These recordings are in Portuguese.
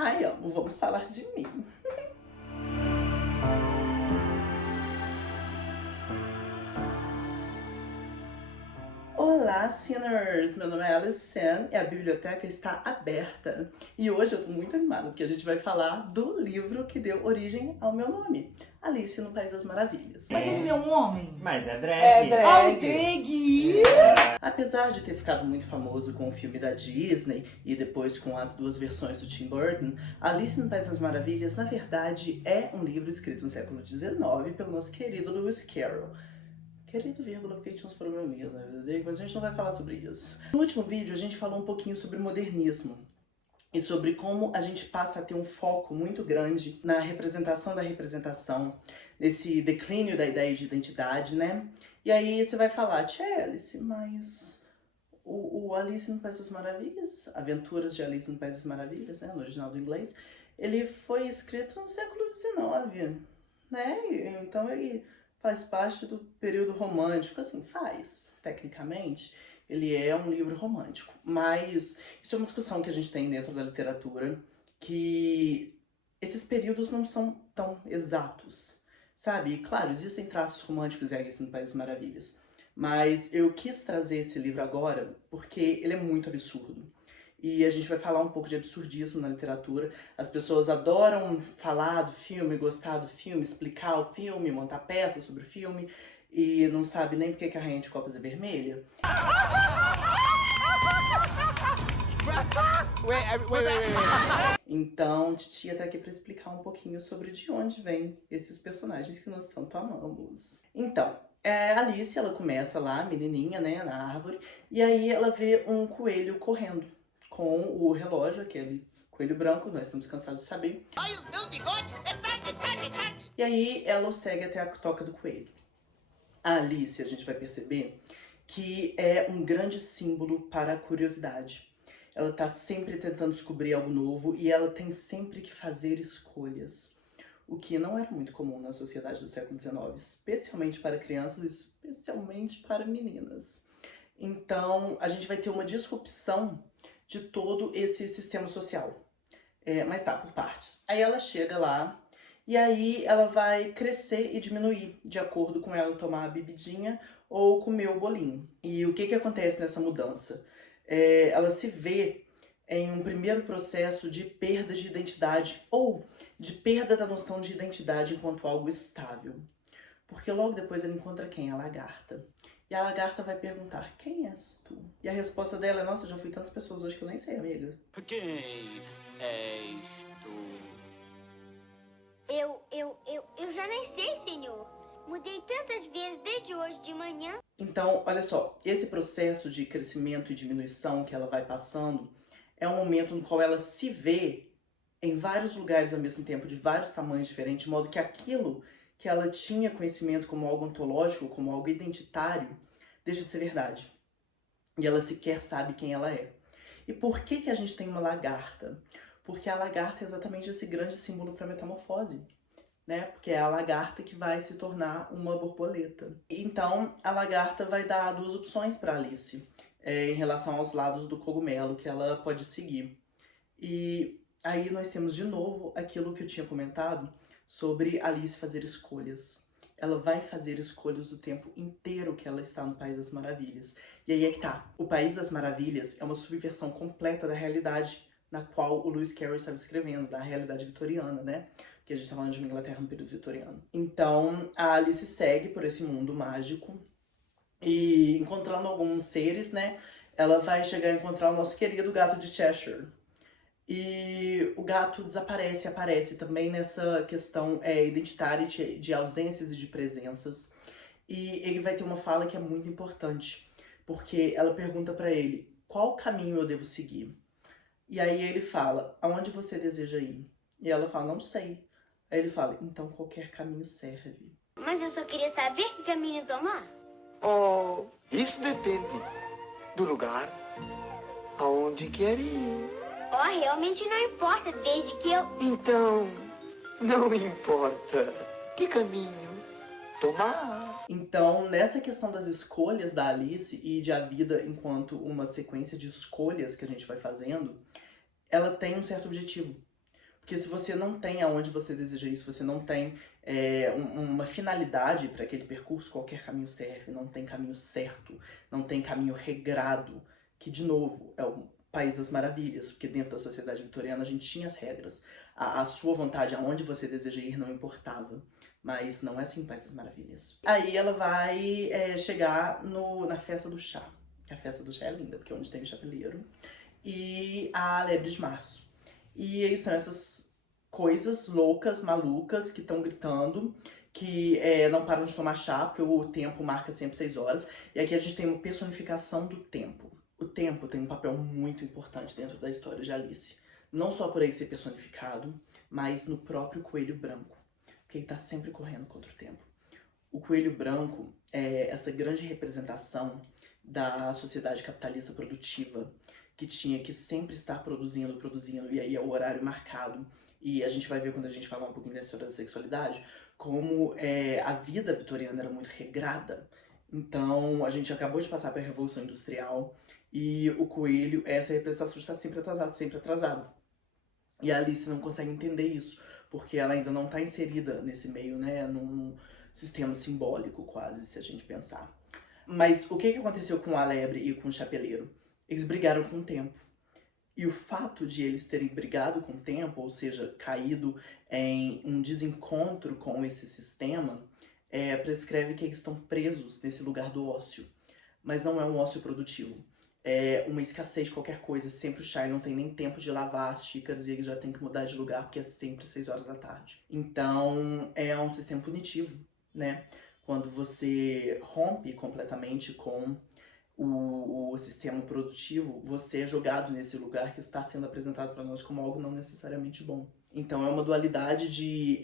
Ai, amo, vamos falar de mim. Olá, Sinners! Meu nome é Alison e a biblioteca está aberta. E hoje eu tô muito animada porque a gente vai falar do livro que deu origem ao meu nome, Alice no País das Maravilhas. Mas ele é um homem? Mas é drag. É drag. Ah, o drag! Apesar de ter ficado muito famoso com o filme da Disney e depois com as duas versões do Tim Burton, Alice no País das Maravilhas, na verdade, é um livro escrito no século XIX pelo nosso querido Lewis Carroll. Querido vírgula, porque tinha uns probleminhas na vida dele, mas a gente não vai falar sobre isso. No último vídeo, a gente falou um pouquinho sobre modernismo e sobre como a gente passa a ter um foco muito grande na representação da representação, nesse declínio da ideia de identidade, né? E aí você vai falar, tia Alice, mas o Alice no País das Maravilhas, Aventuras de Alice no País das Maravilhas, né, no original do inglês, ele foi escrito no século XIX, né? Então ele faz parte do período romântico, assim, faz, tecnicamente, ele é um livro romântico, mas isso é uma discussão que a gente tem dentro da literatura, que esses períodos não são tão exatos, sabe? E, claro, existem traços românticos em Alice no País das Maravilhas, mas eu quis trazer esse livro agora porque ele é muito absurdo. E a gente vai falar um pouco de absurdismo na literatura. As pessoas adoram falar do filme, gostar do filme, explicar o filme, montar peças sobre o filme, e não sabe nem porque que a Rainha de Copas é vermelha. Então, Titia tá aqui pra explicar um pouquinho sobre de onde vêm esses personagens que nós tanto amamos. Então, Alice, ela começa lá, menininha, né, na árvore, e aí ela vê um coelho correndo com o relógio, aquele coelho branco, nós estamos cansados de saber. Ai, os meus bigodes, é tarde, tarde, tarde. E aí ela o segue até a toca do coelho. A Alice, a gente vai perceber que é um grande símbolo para a curiosidade. Ela tá sempre tentando descobrir algo novo e ela tem sempre que fazer escolhas. O que não era muito comum na sociedade do século XIX, especialmente para crianças, especialmente para meninas. Então, a gente vai ter uma disrupção de todo esse sistema social. Mas tá, por partes. Aí ela chega lá, e aí ela vai crescer e diminuir, de acordo com ela tomar a bebidinha ou comer o bolinho. E o que acontece nessa mudança? Ela se vê em um primeiro processo de perda de identidade, ou de perda da noção de identidade enquanto algo estável. Porque logo depois ela encontra quem? A lagarta. E a lagarta vai perguntar, quem és tu? E a resposta dela é, nossa, eu já fui tantas pessoas hoje que eu nem sei, amiga. Quem és tu? Eu já nem sei, senhor. Mudei tantas vezes desde hoje de manhã. Então, olha só, esse processo de crescimento e diminuição que ela vai passando é um momento no qual ela se vê em vários lugares ao mesmo tempo, de vários tamanhos diferentes, de modo que aquilo que ela tinha conhecimento como algo ontológico, como algo identitário, deixa de ser verdade. E ela sequer sabe quem ela é. E por que a gente tem uma lagarta? Porque a lagarta é exatamente esse grande símbolo para a metamorfose, né? Porque é a lagarta que vai se tornar uma borboleta. Então, a lagarta vai dar duas opções para Alice em relação aos lados do cogumelo que ela pode seguir. E aí nós temos de novo aquilo que eu tinha comentado sobre Alice fazer escolhas. Ela vai fazer escolhas o tempo inteiro que ela está no País das Maravilhas. E aí é que tá. O País das Maravilhas é uma subversão completa da realidade na qual o Lewis Carroll estava escrevendo, da realidade vitoriana, né? Porque a gente tá falando de uma Inglaterra no período vitoriano. Então, a Alice segue por esse mundo mágico e encontrando alguns seres, né? Ela vai chegar a encontrar o nosso querido gato de Cheshire. E o gato desaparece, aparece também nessa questão identitária de ausências e de presenças. E ele vai ter uma fala que é muito importante, porque ela pergunta pra ele, qual caminho eu devo seguir? E aí ele fala, aonde você deseja ir? E ela fala, não sei. Aí ele fala, então qualquer caminho serve. Mas eu só queria saber que caminho tomar. Oh, isso depende do lugar aonde quer ir. Oh, realmente não importa, desde que eu... Então, não importa que caminho tomar. Então, nessa questão das escolhas da Alice e de a vida enquanto uma sequência de escolhas que a gente vai fazendo, ela tem um certo objetivo. Porque se você não tem aonde você deseja ir, se você não tem uma finalidade para aquele percurso, qualquer caminho serve. Não tem caminho certo, não tem caminho regrado, que, de novo, é o País das Maravilhas, porque dentro da sociedade vitoriana a gente tinha as regras. A sua vontade, aonde você deseja ir, não importava. Mas não é assim, País das Maravilhas. Aí ela vai chegar na festa do chá. A festa do chá é linda, porque é onde tem o chapeleiro. E a Lebre de Março. E aí são essas coisas loucas, malucas, que estão gritando, que não param de tomar chá, porque o tempo marca sempre 6 horas. E aqui a gente tem uma personificação do tempo. O tempo tem um papel muito importante dentro da história de Alice. Não só por ele ser personificado, mas no próprio coelho branco, porque ele tá sempre correndo contra o tempo. O coelho branco é essa grande representação da sociedade capitalista produtiva, que tinha que sempre estar produzindo, e aí é o horário marcado. E a gente vai ver quando a gente falar um pouquinho da história da sexualidade, como a vida vitoriana era muito regrada. Então, a gente acabou de passar pela Revolução Industrial, e o coelho é essa representação de estar sempre atrasado, sempre atrasado. E a Alice não consegue entender isso, porque ela ainda não está inserida nesse meio, né, num sistema simbólico quase, se a gente pensar. Mas o que aconteceu com a Lebre e com o chapeleiro? Eles brigaram com o tempo. E o fato de eles terem brigado com o tempo, ou seja, caído em um desencontro com esse sistema, prescreve que eles estão presos nesse lugar do ócio. Mas não é um ócio produtivo. É uma escassez de qualquer coisa. Sempre o Shai não tem nem tempo de lavar as xícaras e ele já tem que mudar de lugar porque é sempre 6 horas da tarde. Então é um sistema punitivo, né? Quando você rompe completamente com o sistema produtivo, você é jogado nesse lugar que está sendo apresentado para nós como algo não necessariamente bom. Então é uma dualidade de,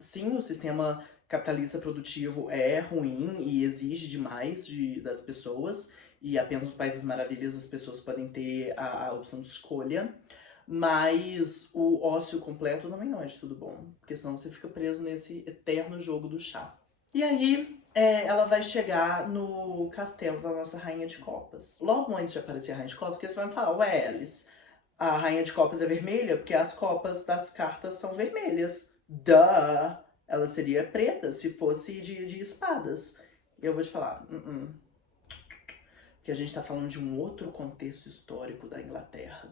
sim, o sistema capitalista produtivo é ruim e exige demais das pessoas, e apenas nos Países Maravilhas as pessoas podem ter a opção de escolha, mas o ócio completo também não é de tudo bom, porque senão você fica preso nesse eterno jogo do chá. E aí, ela vai chegar no castelo da nossa Rainha de Copas. Logo antes de aparecer a Rainha de Copas, porque você vai me falar, ué, Alice, a Rainha de Copas é vermelha porque as copas das cartas são vermelhas. Duh! Ela seria preta se fosse de espadas. E eu vou te falar, que a gente tá falando de um outro contexto histórico da Inglaterra.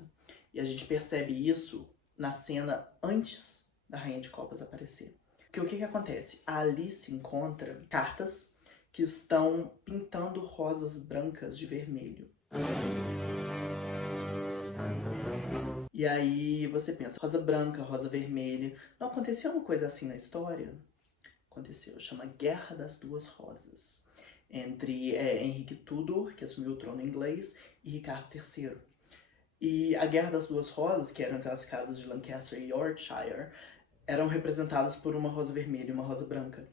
E a gente percebe isso na cena antes da Rainha de Copas aparecer. Porque o que acontece? A Alice encontra cartas que estão pintando rosas brancas de vermelho. E aí você pensa, rosa branca, rosa vermelha. Não aconteceu uma coisa assim na história? Aconteceu, chama Guerra das Duas Rosas. Entre Henrique Tudor, que assumiu o trono inglês, e Ricardo III. E a Guerra das Duas Rosas, que eram entre as casas de Lancaster e Yorkshire, eram representadas por uma rosa vermelha e uma rosa branca.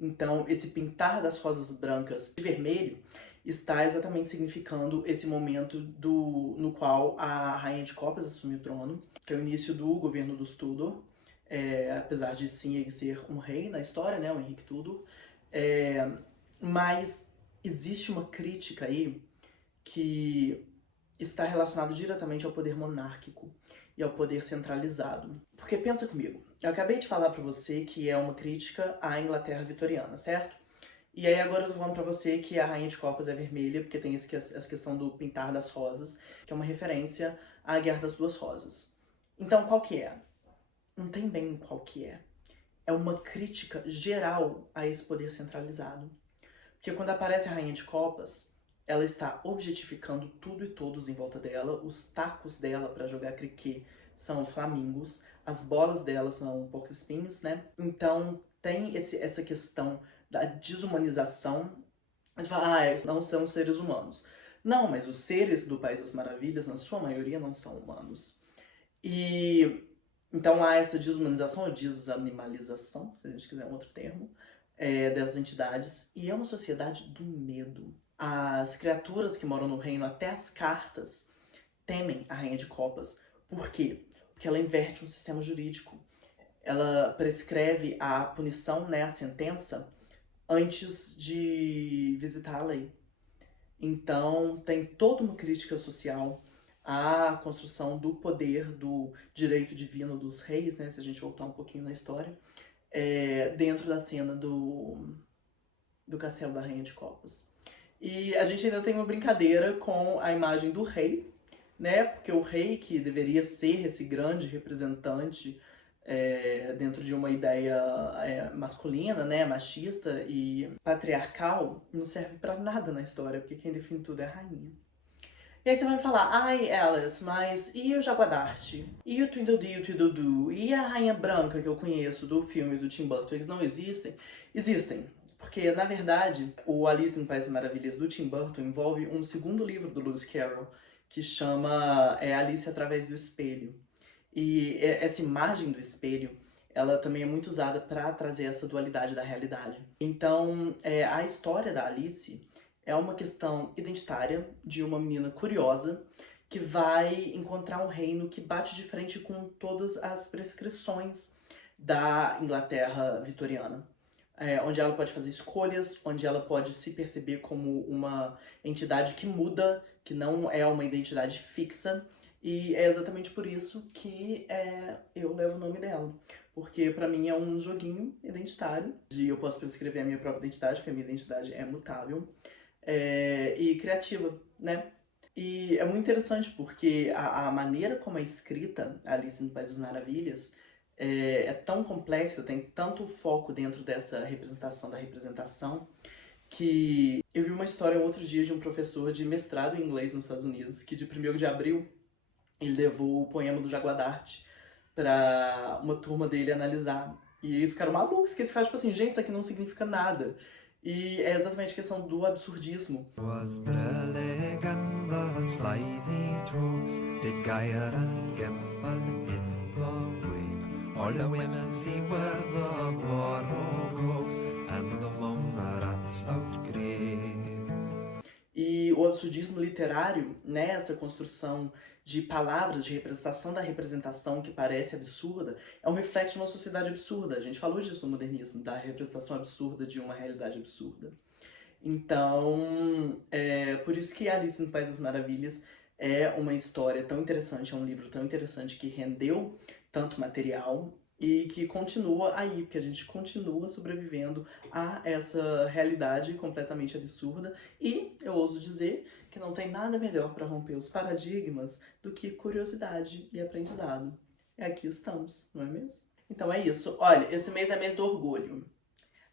Então, esse pintar das rosas brancas de vermelho está exatamente significando esse momento no qual a Rainha de Copas assume o trono, que é o início do governo dos Tudor, apesar de sim ele ser um rei na história, né, o Henrique Tudor, mas existe uma crítica aí que está relacionada diretamente ao poder monárquico e ao poder centralizado. Porque pensa comigo, eu acabei de falar pra você que é uma crítica à Inglaterra vitoriana, certo? E aí agora eu tô falando pra você que a Rainha de Copas é vermelha, porque tem essa questão do pintar das rosas, que é uma referência à Guerra das Duas Rosas. Então qual que é? Não tem bem qual que é. É uma crítica geral a esse poder centralizado. Porque quando aparece a Rainha de Copas, ela está objetificando tudo e todos em volta dela. Os tacos dela para jogar criquet são flamingos, as bolas dela são porcos espinhos, né? Então tem essa questão da desumanização. Você fala, não são seres humanos. Não, mas os seres do País das Maravilhas, na sua maioria, não são humanos. E então há essa desumanização, ou desanimalização, se a gente quiser um outro termo, dessas entidades. E é uma sociedade do medo. As criaturas que moram no reino, até as cartas, temem a Rainha de Copas. Por quê? Porque ela inverte um sistema jurídico. Ela prescreve a punição, né, a sentença, antes de visitar a lei. Então tem toda uma crítica social a construção do poder, do direito divino dos reis, né, se a gente voltar um pouquinho na história, dentro da cena do Castelo da Rainha de Copas. E a gente ainda tem uma brincadeira com a imagem do rei, né, porque o rei, que deveria ser esse grande representante dentro de uma ideia masculina, né, machista e patriarcal, não serve pra nada na história, porque quem define tudo é a rainha. E aí você vai me falar, ai Alice, mas e o Jaguadarte? E o Tweedledee e o Tweedledoo? E a Rainha Branca que eu conheço do filme do Tim Burton, eles não existem? Existem. Porque, na verdade, o Alice no País das Maravilhas do Tim Burton envolve um segundo livro do Lewis Carroll, que chama Alice através do Espelho. E essa imagem do espelho, ela também é muito usada para trazer essa dualidade da realidade. Então, a história da Alice é uma questão identitária de uma menina curiosa que vai encontrar um reino que bate de frente com todas as prescrições da Inglaterra vitoriana. Onde ela pode fazer escolhas, onde ela pode se perceber como uma entidade que muda, que não é uma identidade fixa. E é exatamente por isso que eu levo o nome dela. Porque pra mim é um joguinho identitário, e eu posso prescrever a minha própria identidade, porque a minha identidade é mutável, e criativa, né? E é muito interessante porque a maneira como é escrita Alice no País das Maravilhas é tão complexa, tem tanto foco dentro dessa representação da representação, que eu vi uma história um outro dia de um professor de mestrado em inglês nos Estados Unidos, que de 1º de abril ele levou o poema do Jaguadarte pra uma turma dele analisar. E eles ficaram malucos, que eles ficaram tipo assim, gente, isso aqui não significa nada. E é exatamente a questão do absurdismo. Was brillig and the slithy troves did gyre and gimble in the weep. All the whimsy were the quarrel groves and the mumraths outgrabe. E o absurdismo literário, né, essa construção de palavras, de representação da representação que parece absurda, é um reflexo de uma sociedade absurda. A gente falou disso no modernismo, da representação absurda de uma realidade absurda. Então, por isso que Alice no País das Maravilhas é uma história tão interessante, é um livro tão interessante que rendeu tanto material e que continua aí, porque a gente continua sobrevivendo a essa realidade completamente absurda. E eu ouso dizer que não tem nada melhor para romper os paradigmas do que curiosidade e aprendizado. E aqui estamos, não é mesmo? Então é isso. Olha, esse mês é mês do orgulho.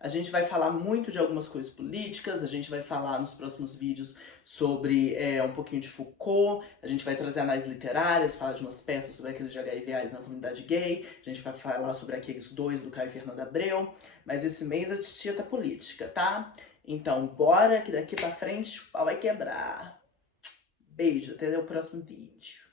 A gente vai falar muito de algumas coisas políticas, a gente vai falar nos próximos vídeos sobre um pouquinho de Foucault, a gente vai trazer análises literárias, falar de umas peças sobre aqueles de HIV/AIDS na comunidade gay, a gente vai falar sobre aqueles 2 do Caio Fernando Abreu, mas esse mês a titia tá política, tá? Então bora que daqui pra frente o pau vai quebrar. Beijo, até o próximo vídeo.